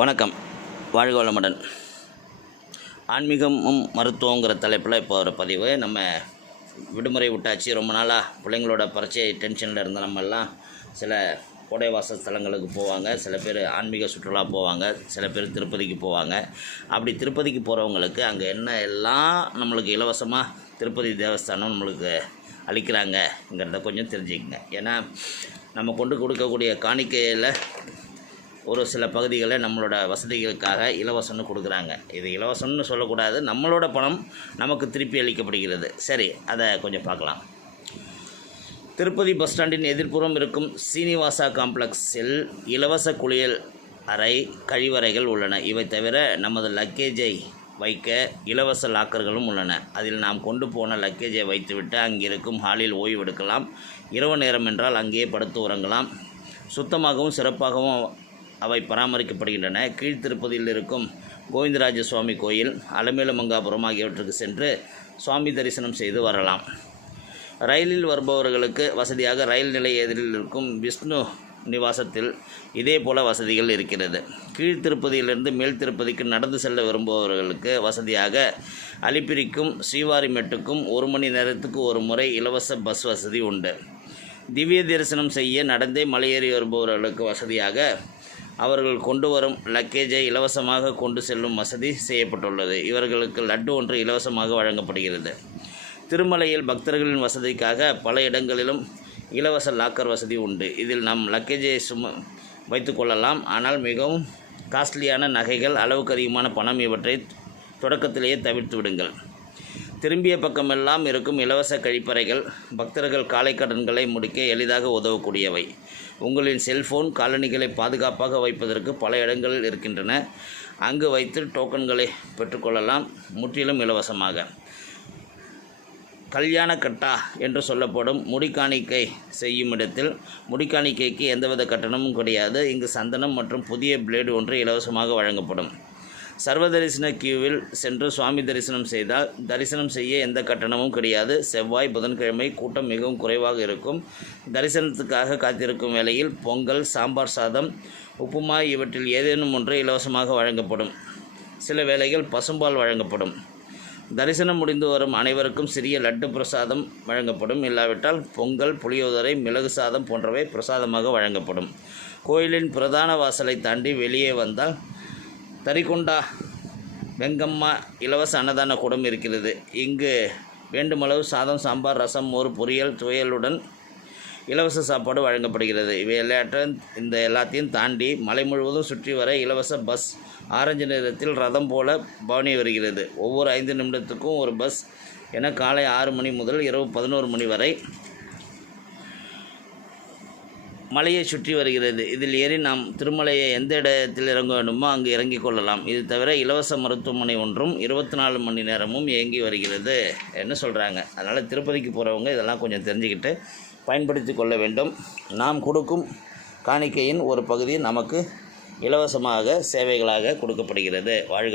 வணக்கம். வாழ்க வளமுடன். ஆன்மீகமும் மருத்துவங்கிற தலைப்பில் இப்போ ஒரு பதிவு. நம்ம விடுமுறை விட்டாச்சு. ரொம்ப நாளாக பிள்ளைங்களோட பரீட்சை டென்ஷனில் இருந்த நம்மெல்லாம் சில கோடைவாச ஸ்தலங்களுக்கு போவாங்க. சில பேர் ஆன்மீக சுற்றுலா போவாங்க. சில பேர் திருப்பதிக்கு போவாங்க. அப்படி திருப்பதிக்கு போகிறவங்களுக்கு அங்கே என்ன எல்லாம் நம்மளுக்கு இலவசமாக திருப்பதி தேவஸ்தானம் நம்மளுக்கு அளிக்கிறாங்கங்கிறத கொஞ்சம் தெரிஞ்சுக்கங்க. ஏன்னா நம்ம கொண்டு கொடுக்கக்கூடிய காணிக்கையில் ஒரு சில பகுதிகளை நம்மளோட வசதிகளுக்காக இலவசம்னு கொடுக்குறாங்க. இது இலவசம்னு சொல்லக்கூடாது. நம்மளோட பணம் நமக்கு திருப்பி அளிக்கப்படுகிறது. சரி அதை கொஞ்சம் பார்க்கலாம். திருப்பதி பஸ் ஸ்டாண்டின் எதிர்ப்புறம் இருக்கும் சீனிவாசா காம்ப்ளெக்ஸில் இலவச குளியல் அறை கழிவறைகள் உள்ளன. இவை தவிர நமது லக்கேஜை வைக்க இலவச லாக்கர்களும் உள்ளன. அதில் நாம் கொண்டு போன லக்கேஜை வைத்துவிட்டு அங்கிருக்கும் ஹாலில் ஓய்வெடுக்கலாம். இரவு நேரம் என்றால் அங்கேயே படுத்து உறங்கலாம். சுத்தமாகவும் சிறப்பாகவும் அவை பராமரிக்கப்படுகின்றன. கீழ்த்திருப்பதியில் இருக்கும் கோவிந்தராஜ சுவாமி கோயில் அலமேலுமங்காபுரம் ஆகியவற்றுக்கு சென்று சுவாமி தரிசனம் செய்து வரலாம். ரயிலில் வருபவர்களுக்கு வசதியாக ரயில் நிலைய எதிரில் இருக்கும் விஷ்ணு நிவாசத்தில் இதே போல வசதிகள் இருக்கிறது. கீழ் திருப்பதியிலிருந்து மேல் திருப்பதிக்கு நடந்து செல்ல விரும்புபவர்களுக்கு வசதியாக அலிப்பிரிக்கும் ஸ்ரீவாரிமெட்டுக்கும் ஒரு மணி நேரத்துக்கு ஒரு முறை இலவச பஸ் வசதி உண்டு. திவ்ய தரிசனம் செய்ய நடந்தே மலையேறி வருபவர்களுக்கு வசதியாக அவர்கள் கொண்டு வரும் லக்கேஜை இலவசமாக கொண்டு செல்லும் வசதி செய்யப்பட்டுள்ளது. இவர்களுக்கு லட்டு ஒன்று இலவசமாக வழங்கப்படுகிறது. திருமலையில் பக்தர்களின் வசதிக்காக பல இடங்களிலும் இலவச லாக்கர் வசதி உண்டு. இதில் நம் லக்கேஜை சும வைத்துக்கொள்ளலாம் ஆனால் மிகவும் காஸ்ட்லியான நகைகள் அளவுக்கு அதிகமான பணம் இவற்றை தொடக்கத்திலேயே தவிர்த்து விடுங்கள். திரும்பிய பக்கமெல்லாம் இருக்கும் இலவச கழிப்பறைகள் பக்தர்கள் காலை கடன்களை முடிக்க எளிதாக உதவக்கூடியவை. உங்களின் செல்போன் காலணிகளை பாதுகாப்பாக வைப்பதற்கு பல இடங்கள் இருக்கின்றன. அங்கு வைத்து டோக்கன்களை பெற்றுக்கொள்ளலாம் முற்றிலும் இலவசமாக. கல்யாண கட்டா என்று சொல்லப்படும் முடிக்காணிக்கை செய்யும் இடத்தில் முடிக்காணிக்கைக்கு எந்தவித கட்டணமும் கிடையாது. இங்கு சந்தனம் மற்றும் புதிய பிளேடு ஒன்று இலவசமாக வழங்கப்படும். சர்வ தரிசன கியூவில் சென்று சுவாமி தரிசனம் செய்தால் தரிசனம் செய்ய எந்த கட்டணமும் கிடையாது. செவ்வாய் புதன்கிழமை கூட்டம் மிகவும் குறைவாக இருக்கும். தரிசனத்துக்காக காத்திருக்கும் வேளையில் பொங்கல் சாம்பார் சாதம் உப்புமா இவற்றில் ஏதேனும் ஒன்று இலவசமாக வழங்கப்படும். சில வேளைகள் பசும்பால் வழங்கப்படும். தரிசனம் முடிந்து வரும் அனைவருக்கும் சிறிய லட்டு பிரசாதம் வழங்கப்படும். இல்லாவிட்டால் பொங்கல் புளியோதரை மிளகு சாதம் போன்றவை பிரசாதமாக வழங்கப்படும். கோயிலின் பிரதான வாசலை தாண்டி வெளியே வந்தால் தரிகொண்டா வெங்கம்மா இலவச அன்னதான கூடம் இருக்கிறது. இங்கு வேண்டுமளவு சாதம் சாம்பார் ரசம் மோர் பொரியல் துவையலுடன் இலவச சாப்பாடு வழங்கப்படுகிறது. இவை எல்லாற்றும் இந்த எல்லாத்தையும் தாண்டி மலை முழுவதும் சுற்றி வர இலவச பஸ் ஆரஞ்சு நிறத்தில் ரதம் போல பவனி வருகிறது. ஒவ்வொரு ஐந்து நிமிடத்துக்கும் ஒரு பஸ். என காலை ஆறு மணி முதல் இரவு பதினோரு மணி வரை மலையை சுற்றி வருகிறது. இதில் ஏறி நாம் திருமலையை எந்த இடத்தில் இறங்க வேண்டுமோ அங்கு இறங்கிக் கொள்ளலாம். இது தவிர இலவச மருத்துவமனை ஒன்றும் இருபத்தி நாலு மணி நேரமும் இயங்கி வருகிறது என்ன சொல்கிறாங்க அதனால் திருப்பதிக்கு போகிறவங்க இதெல்லாம் கொஞ்சம் தெரிஞ்சுக்கிட்டு பயன்படுத்தி கொள்ள வேண்டும். நாம் கொடுக்கும் காணிக்கையின் ஒரு பகுதி நமக்கு இலவசமாக சேவைகளாக கொடுக்கப்படுகிறது. வாழ்க